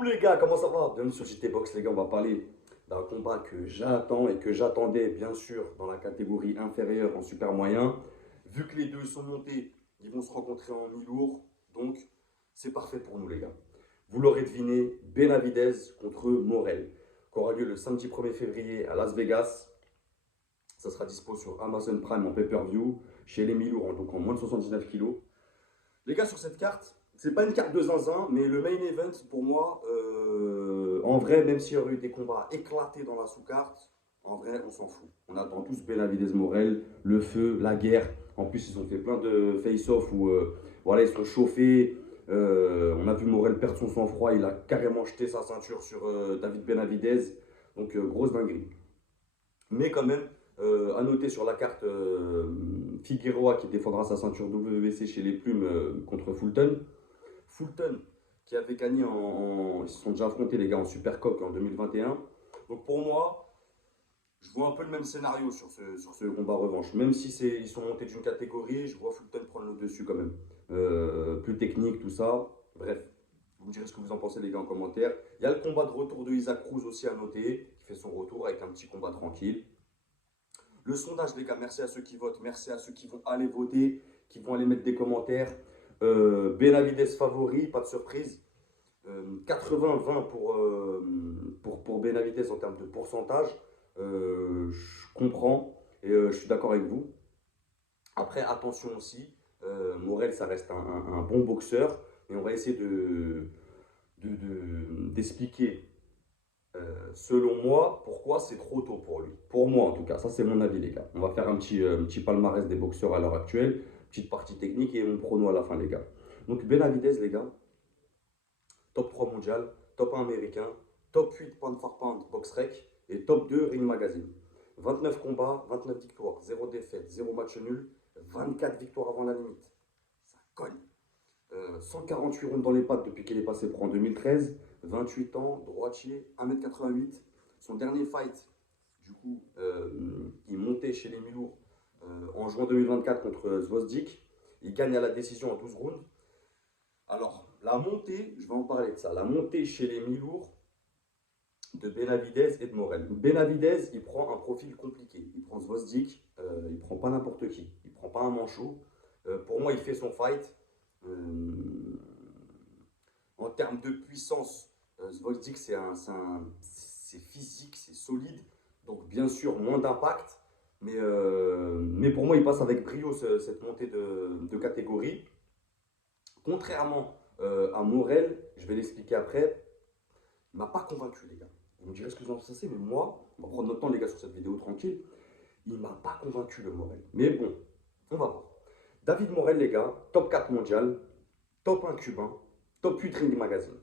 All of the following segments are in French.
Boum les gars, comment ça va? Bienvenue sur JT Box les gars, on va parler d'un combat que j'attends et que j'attendais bien sûr dans la catégorie inférieure en super moyen. Vu que les deux sont montés, ils vont se rencontrer en mi-lourd, donc c'est parfait pour nous les gars. Vous l'aurez deviné, Benavidez contre Morel, qui aura lieu le samedi 1er février à Las Vegas. Ça sera dispo sur Amazon Prime en pay-per-view, chez les mi-lourds, donc en moins de 79 kilos. Les gars, sur cette carte, c'est pas une carte de zinzin, mais le main event, pour moi, en vrai, même s'il y aurait eu des combats éclatés dans la sous-carte, en vrai, on s'en fout. On attend tous Benavidez Morel, le feu, la guerre. En plus, ils ont fait plein de face-off où voilà, ils sont chauffés. On a vu Morel perdre son sang-froid. Il a carrément jeté sa ceinture sur David Benavidez. Donc, grosse dinguerie. Mais quand même, à noter sur la carte Figueroa qui défendra sa ceinture WBC chez les plumes contre Fulton. Fulton qui avait gagné Ils se sont déjà affrontés les gars en Supercoque en 2021. Donc pour moi, je vois un peu le même scénario sur ce combat revanche. Même si ils sont montés d'une catégorie, je vois Fulton prendre le dessus quand même. Plus technique, tout ça. Bref, vous me direz ce que vous en pensez les gars en commentaire. Il y a le combat de retour de Isaac Cruz aussi à noter, qui fait son retour avec un petit combat tranquille. Le sondage, les gars, merci à ceux qui votent, merci à ceux qui vont aller voter, qui vont aller mettre des commentaires. Benavidez favori, pas de surprise. 80-20 pour Benavidez en termes de pourcentage. Je comprends et je suis d'accord avec vous. Après, attention aussi, Morel, ça reste un bon boxeur, mais on va essayer d'expliquer selon moi, pourquoi c'est trop tôt pour lui? Pour moi, en tout cas, ça c'est mon avis, les gars. On va faire un petit palmarès des boxeurs à l'heure actuelle, petite partie technique et mon prono à la fin, les gars. Donc, Benavidez, les gars, top 3 mondial, top 1 américain, top 8 pound for pound BoxRec et top 2 Ring Magazine. 29 combats, 29 victoires, 0 défaite, 0 match nul, 24 victoires avant la limite. Ça cogne. 148 rounds dans les pattes depuis qu'il est passé pro en 2013, 28 ans, droitier, 1m88. Son dernier fight, du coup, il montait chez les mi-lourds en juin 2024 contre Zvozdik. Il gagne à la décision en 12 rounds. Alors, la montée, je vais en parler de ça, la montée chez les mi-lourds de Benavidez et de Morel. Benavidez, il prend un profil compliqué. Il prend Zvozdik, il prend pas n'importe qui. Il prend pas un manchot. Pour moi, il fait son fight. En termes de puissance, Zvoldik, c'est physique, c'est solide. Donc, bien sûr, moins d'impact. Mais pour moi, il passe avec brio cette montée de catégorie. Contrairement à Morel, je vais l'expliquer après, il ne m'a pas convaincu, les gars. Vous me direz ce que vous en pensez, mais moi, on va prendre notre temps, les gars, sur cette vidéo tranquille. Il ne m'a pas convaincu, le Morel. Mais bon, on va voir. David Morel, les gars, top 4 mondial, top 1 cubain, top 8 Ring Magazine.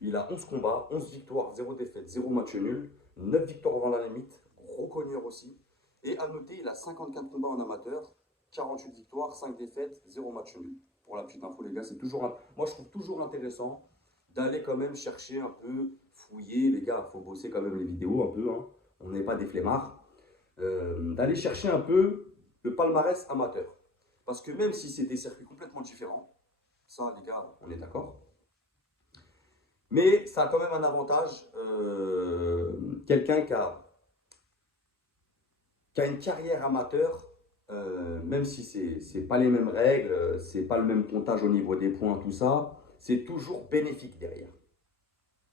Il a 11 combats, 11 victoires, 0 défaite, 0 match nul, 9 victoires avant la limite, gros cogneur aussi. Et à noter, il a 54 combats en amateur, 48 victoires, 5 défaites, 0 match nul. Pour la petite info, les gars, c'est toujours moi je trouve toujours intéressant d'aller quand même chercher un peu, fouiller, les gars, il faut bosser quand même les vidéos un peu, hein. On n'est pas des flemmards. D'aller chercher un peu le palmarès amateur. Parce que même si c'est des circuits complètement différents, ça, les gars, on est d'accord. Mais ça a quand même un avantage. Quelqu'un qui a une carrière amateur, même si c'est pas les mêmes règles, c'est pas le même comptage au niveau des points, tout ça, c'est toujours bénéfique derrière.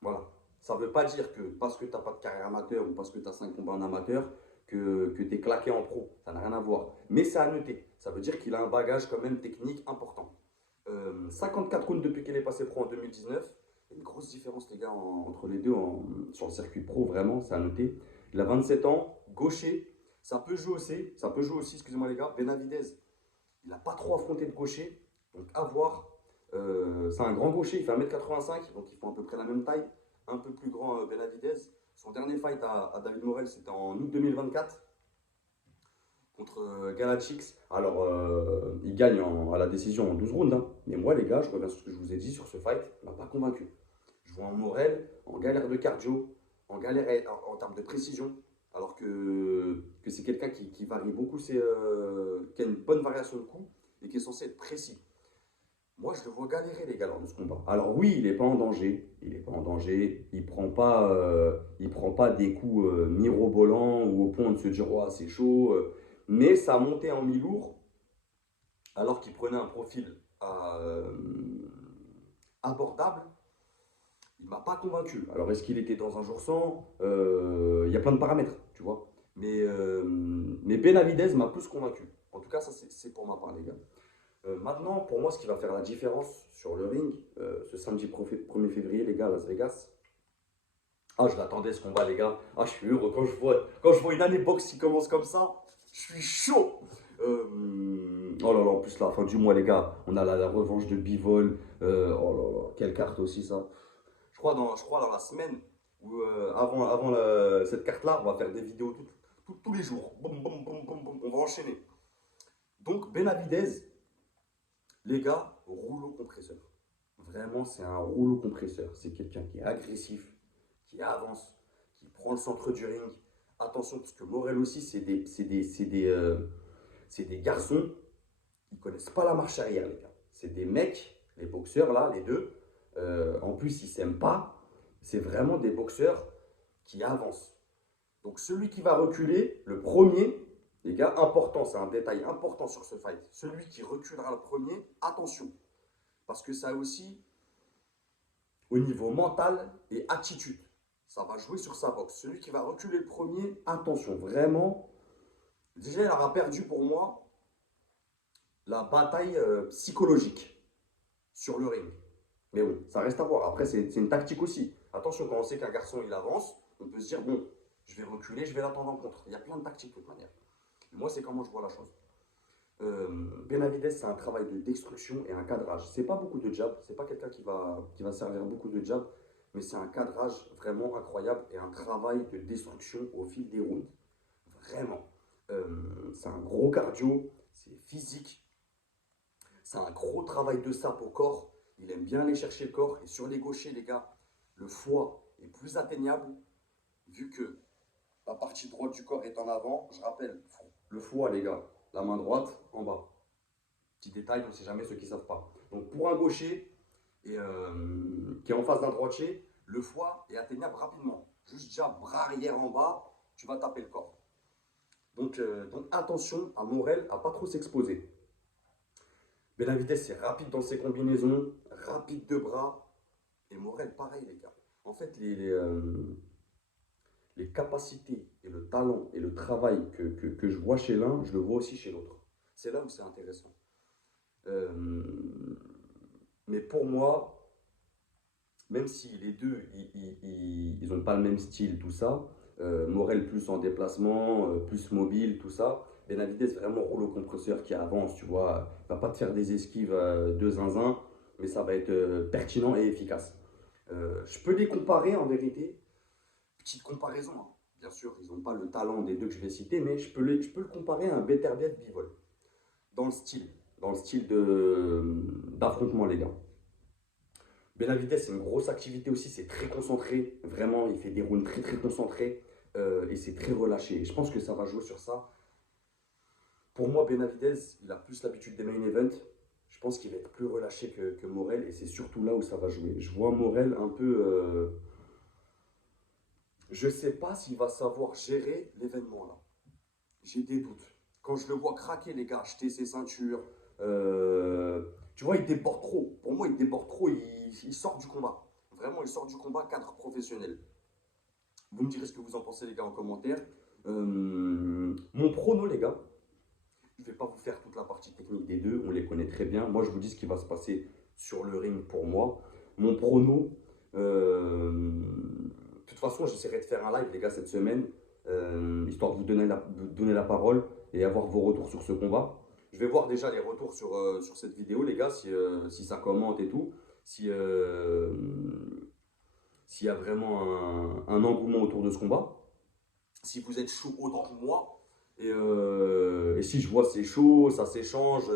Voilà. Ça ne veut pas dire que parce que tu n'as pas de carrière amateur ou parce que tu as 5 combats en amateur, que tu es claqué en pro. Ça n'a rien à voir. Mais c'est à noter. Ça veut dire qu'il a un bagage quand même technique important. 54 rounds depuis qu'il est passé pro en 2019. Il y a une grosse différence, les gars, entre les deux sur le circuit pro, vraiment, c'est à noter. Il a 27 ans, gaucher. Ça peut jouer aussi, excusez-moi les gars. Benavidez, il n'a pas trop affronté de gaucher. Donc à voir. C'est un grand gaucher, il fait 1m85, donc ils font à peu près la même taille. Un peu plus grand Benavidez. Son dernier fight à David Morel, c'était en août 2024 contre Galachix. Alors, il gagne à la décision en 12 rounds. Hein. Mais moi, les gars, je reviens sur ce que je vous ai dit sur ce fight, il m'a pas convaincu. Je vois un Morel en galère de cardio, en galère en termes de précision, alors que c'est quelqu'un qui varie beaucoup, qui a une bonne variation de coups et qui est censé être précis. Moi, je le vois galérer, les gars, lors de ce combat. Alors oui, il n'est pas en danger. Il n'est pas en danger. Il prend pas des coups mirobolants ou au point de se dire, oh, c'est chaud. Mais ça a monté en mi-lourd, alors qu'il prenait un profil abordable. Il m'a pas convaincu. Alors, est-ce qu'il était dans un jour sans? Il y a plein de paramètres, tu vois. Mais Benavidez m'a plus convaincu. En tout cas, ça, c'est pour ma part, les gars. Maintenant, pour moi, ce qui va faire la différence sur le ring, ce samedi 1er février, les gars, à Las Vegas. Ah, je l'attendais ce combat, les gars. Ah, je suis heureux. Quand je vois une année boxe qui commence comme ça, je suis chaud. Oh là là, en plus, la fin du mois, les gars, on a la revanche de Bivol. Oh là là, quelle carte aussi, ça. Je crois dans la semaine, où, avant cette carte-là, on va faire des vidéos tous les jours. Boum, boum, boum, boum, boum, on va enchaîner. Donc, Benavidez, les gars, rouleau compresseur. Vraiment, c'est un rouleau compresseur. C'est quelqu'un qui est agressif, qui avance, qui prend le centre du ring. Attention, parce que Morel aussi, c'est des garçons qui ne connaissent pas la marche arrière, les gars. C'est des mecs, les boxeurs, là, les deux. En plus, ils ne s'aiment pas. C'est vraiment des boxeurs qui avancent. Donc, celui qui va reculer, le premier, les gars, important, c'est un détail important sur ce fight. Celui qui reculera le premier, attention. Parce que ça aussi, au niveau mental et attitude, ça va jouer sur sa boxe. Celui qui va reculer le premier, attention, vraiment. Déjà, il aura perdu pour moi la bataille psychologique sur le ring. Mais bon, ça reste à voir. Après, c'est une tactique aussi. Attention, quand on sait qu'un garçon, il avance, on peut se dire, bon, je vais reculer, je vais l'attendre en contre. Il y a plein de tactiques de toute manière. Moi, c'est comment je vois la chose. Benavidez, c'est un travail de destruction et un cadrage. C'est pas beaucoup de jab, c'est pas quelqu'un qui va servir beaucoup de jab, mais c'est un cadrage vraiment incroyable et un travail de destruction au fil des rounds. Vraiment. C'est un gros cardio, c'est physique, c'est un gros travail de sape au corps. Il aime bien aller chercher le corps. Et sur les gauchers, les gars, le foie est plus atteignable vu que la partie droite du corps est en avant. Je rappelle, le foie, les gars, la main droite en bas. Petit détail, on ne sait jamais ceux qui ne savent pas. Donc pour un gaucher qui est en face d'un droitier, le foie est atteignable rapidement. Juste déjà, bras arrière en bas, tu vas taper le corps. Donc attention à Morel à pas trop s'exposer. Benavidez, c'est rapide dans ses combinaisons, rapide de bras. Et Morel, pareil, les gars. En fait, les capacités et le talent et le travail que je vois chez l'un, je le vois aussi chez l'autre. C'est là où c'est intéressant. Mais pour moi, même si les deux, ils n'ont pas le même style, tout ça, Morel plus en déplacement, plus mobile, tout ça, Benavidez vraiment rouleau compresseur qui avance, tu vois, il va pas te faire des esquives de zinzin, mais ça va être pertinent et efficace. Je peux les comparer en vérité, petite comparaison, hein. Bien sûr, ils n'ont pas le talent des deux que je vais citer, mais je peux le comparer à un Beterbiev Bivol, dans le style, d'affrontement, les gars. Benavidez, c'est une grosse activité aussi, c'est très concentré, vraiment, il fait des rounds très très concentrés et c'est très relâché. Et je pense que ça va jouer sur ça. Pour moi, Benavidez, il a plus l'habitude des main events. Je pense qu'il va être plus relâché que Morel et c'est surtout là où ça va jouer. Je vois Morel un peu. Je ne sais pas s'il va savoir gérer l'événement là. J'ai des doutes. Quand je le vois craquer, les gars, acheter ses ceintures, tu vois, il déborde trop. Pour moi, il déborde trop, il sort du combat. Vraiment, il sort du combat cadre professionnel. Vous me direz ce que vous en pensez, les gars, en commentaire. Mon prono, les gars, je ne vais pas vous faire toute la partie technique des deux, on les connaît très bien. Moi, je vous dis ce qui va se passer sur le ring pour moi. Mon prono, de toute façon, j'essaierai de faire un live, les gars, cette semaine, histoire de vous donner la parole et avoir vos retours sur ce combat. Je vais voir déjà les retours sur cette vidéo, les gars, si ça commente et tout. S'il y a vraiment un engouement autour de ce combat. Si vous êtes chaud autant que moi. Et si je vois c'est chaud, ça s'échange.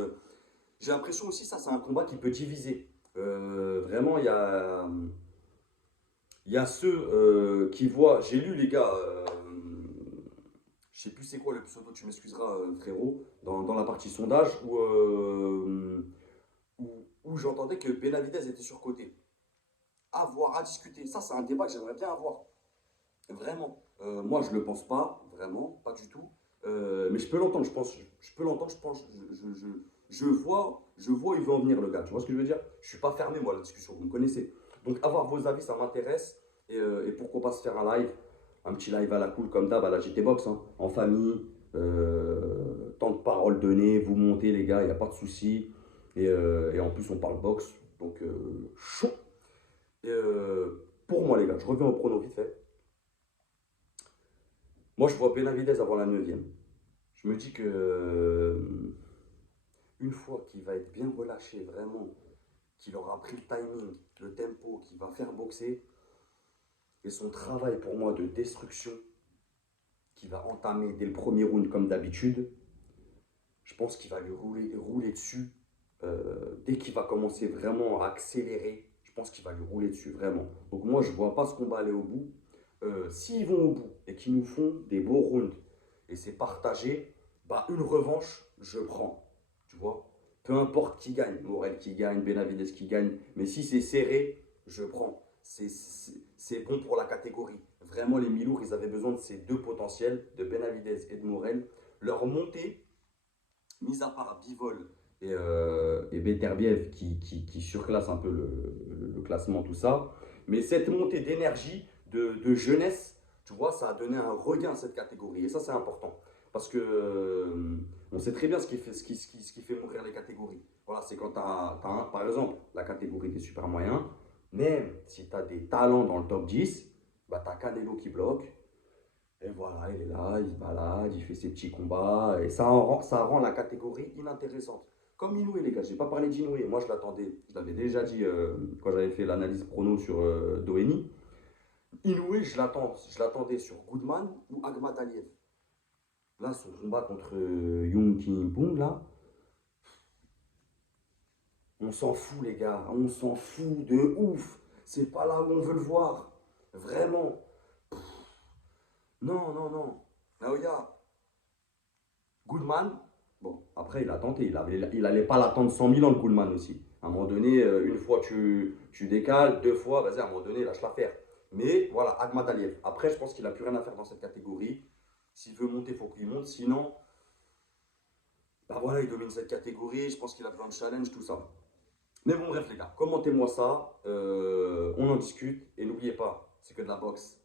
J'ai l'impression aussi, ça, c'est un combat qui peut diviser. Vraiment, il y a ceux qui voient. J'ai lu, les gars, je sais plus c'est quoi le pseudo, tu m'excuseras, frérot, dans la partie sondage, où où j'entendais que Benavidez était surcoté. À voir, à discuter. Ça, c'est un débat que j'aimerais bien avoir. Vraiment. Moi, je le pense pas, vraiment, pas du tout. Mais je peux l'entendre, je pense. Je peux l'entendre, je pense. Je vois où il veut en venir, le gars. Tu vois ce que je veux dire? Je suis pas fermé, moi, à la discussion. Vous me connaissez. Donc, avoir vos avis, ça m'intéresse. Et pourquoi pas se faire un live, un petit live à la cool, comme d'hab, à la JT Box, hein, en famille. Temps de parole donné, vous montez, les gars, il n'y a pas de souci. Et en plus, on parle boxe. Donc, chaud. Pour moi, les gars, je reviens au prono vite fait. Moi, je vois Benavidez avant la neuvième. Je me dis que une fois qu'il va être bien relâché, vraiment, qu'il aura pris le timing, le tempo, qu'il va faire boxer, et son travail pour moi de destruction, qu'il va entamer dès le premier round comme d'habitude, je pense qu'il va lui rouler dessus. Dès qu'il va commencer vraiment à accélérer, je pense qu'il va lui rouler dessus, vraiment. Donc moi, je ne vois pas ce combat aller au bout. S'ils vont au bout et qu'ils nous font des beaux rounds et c'est partagé, bah une revanche, je prends. Tu vois? Peu importe qui gagne, Morel qui gagne, Benavidez qui gagne, mais si c'est serré, je prends. C'est bon pour la catégorie. Vraiment, les Milours, ils avaient besoin de ces deux potentiels, de Benavidez et de Morel. Leur montée, mis à part Bivol et Beterbiev qui surclasse un peu le classement, tout ça. Mais cette montée d'énergie, de jeunesse, tu vois, ça a donné un regain à cette catégorie. Et ça, c'est important. Parce que on sait très bien ce qui fait mourir les catégories. Voilà, c'est quand tu as, par exemple, la catégorie des super moyens. Même si tu as des talents dans le top 10, bah, tu as Canelo qui bloque. Et voilà, il est là, il se balade, il fait ses petits combats, et ça rend la catégorie inintéressante. Comme Inoue, les gars, j'ai pas parlé d'Inoue, moi je l'attendais, je l'avais déjà dit quand j'avais fait l'analyse prono sur Doheny. Inoue, je l'attendais sur Goodman ou Akhmadaliev. Là, son combat contre Young Kim Pong, là, on s'en fout, les gars, on s'en fout de ouf. C'est pas là où on veut le voir. Vraiment. Non, non, non. Naoya, Goodman, bon, après, il a tenté. Il allait pas l'attendre 100 000 ans, le Goodman aussi. À un moment donné, une fois tu décales, deux fois, vas-y, à un moment donné, lâche l'affaire. Mais voilà, Akhmadaliev. Après, je pense qu'il a plus rien à faire dans cette catégorie. S'il veut monter, il faut qu'il monte. Sinon, bah voilà, il domine cette catégorie. Je pense qu'il a plein de challenges, tout ça. Mais bon, bref, les gars, commentez-moi ça. On en discute. Et n'oubliez pas, c'est que de la boxe.